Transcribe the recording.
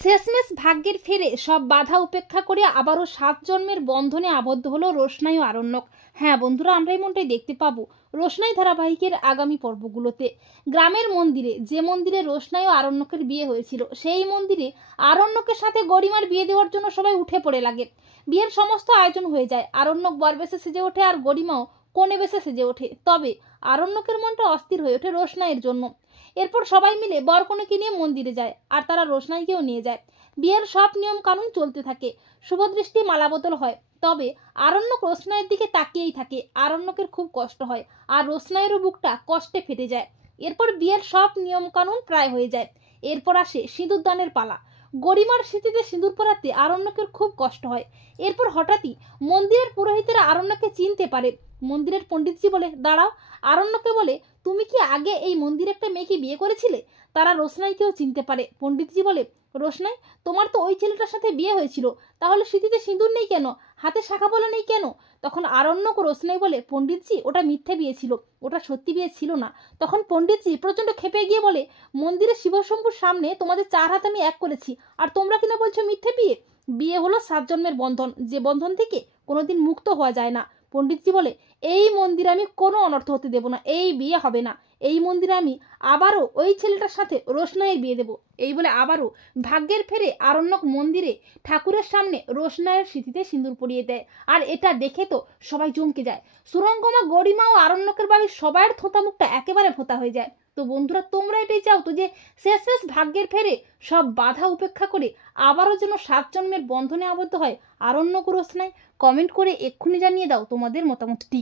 শেষমেশ ভাগ্যের ফেরে সব বাধা উপেক্ষা করে আবারও 7 জন্মের বন্ধনে আবদ্ধ হলো রোশনাই ও আরণ্যক। হ্যাঁ বন্ধুরা, আমরা এমনটাই দেখতে পাবো রোশনাই ধারাবাহিকের আগামী পর্বগুলোতে। গ্রামের মন্দিরে, যে মন্দিরে রোশনাই ও আরণ্যকের বিয়ে হয়েছিল, সেই মন্দিরে আরণ্যকের সাথে গরিমার বিয়ে দেওয়ার জন্য সবাই উঠে পড়ে লাগে। বিয়ের সমস্ত আয়োজন হয়ে যায়, আরণ্যক বরবেশে সেজে ওঠে আর গরিমাও কনে বেশে সেজে ওঠে। তবে আরণ্যকের মনটা অস্থির হয়ে ওঠে রোশনাইয়ের জন্য। এরপর সবাই মিলে বরকনেকে নিয়ে মন্দিরে যায় আর তারা রোশনাইকেও নিয়ে যায়। বিয়ের সব নিয়ম কানুন চলতে থাকে, শুভদৃষ্টি মালাবদল হয়। তবে আরণ্যক রোশনাইয়ের দিকে তাকিয়েই থাকে। আরণ্যকের খুব কষ্ট হয় আর রোশনাইয়েরও বুকটা কষ্টে ফেটে যায়। এরপর বিয়ের সব নিয়ম কানুন প্রায় হয়ে যায়। এরপর আসে সিঁদুরদানের পালা। গরিমার স্মৃতিতে সিঁদুর পরাতে আরণ্যকের খুব কষ্ট হয়। এরপর হঠাৎই মন্দিরের পুরোহিতেরা আরণ্যকে চিনতে পারে। মন্দিরের পণ্ডিতজি বলে, দাঁড়াও। আরণ্যকে বলে, তুমি কি আগে এই মন্দিরে একটা মেয়েকে বিয়ে করেছিলে? তারা রোশনাইকেও চিনতে পারে। পণ্ডিতজি বলে, রোশনাই, তোমার তো ওই ছেলেটার সাথে বিয়ে হয়েছিল, তাহলে স্মৃতিতে সিঁদুর নেই কেন? হাতে শাখা বলা নেই কেন? তখন আরণ্যক ও রোশনাই বলে, পণ্ডিতজি, ওটা মিথ্যে বিয়ে ছিল, ওটা সত্যি বিয়ে ছিল না। তখন পণ্ডিতজি প্রচণ্ড ক্ষেপে গিয়ে বলে, মন্দিরে শিবশম্ভুর সামনে তোমাদের 4 হাত আমি এক করেছি, আর তোমরা কিনা বলছো মিথ্যে বিয়ে? বিয়ে হলো 7 জন্মের বন্ধন, যে বন্ধন থেকে কোনোদিন মুক্ত হওয়া যায় না। পণ্ডিতজি বলে, এই মন্দিরে আমি কোনো অনর্থ হতে দেব না, এই বিয়ে হবে না। এই মন্দিরে আমি আবারও ওই ছেলেটার সাথে রোশনাইয়ের বিয়ে দেব। এই বলে আবারও ভাগ্যের ফেরে আরণ্যক মন্দিরে ঠাকুরের সামনে রোশনাইয়ের স্মৃতিতে সিঁদুর পরিয়ে দেয়। আর এটা দেখে তো সবাই চমকে যায়। সুরঙ্গমা, গরিমা ও আরণ্যকের বাড়ির সবার থোঁতা মুখটা একেবারে ভোঁতা হয়ে যায়। তো বন্ধুরা, তোমরা এটাই চাও তো যে শেষ ভাগ্যের ফেরে সব বাধা উপেক্ষা করে আবারও যেন 7 জন্মের বন্ধনে আবদ্ধ হয় আরণ্যক ও রোশনাই? কমেন্ট করে এক্ষুনি জানিয়ে দাও তোমাদের মতামতটি।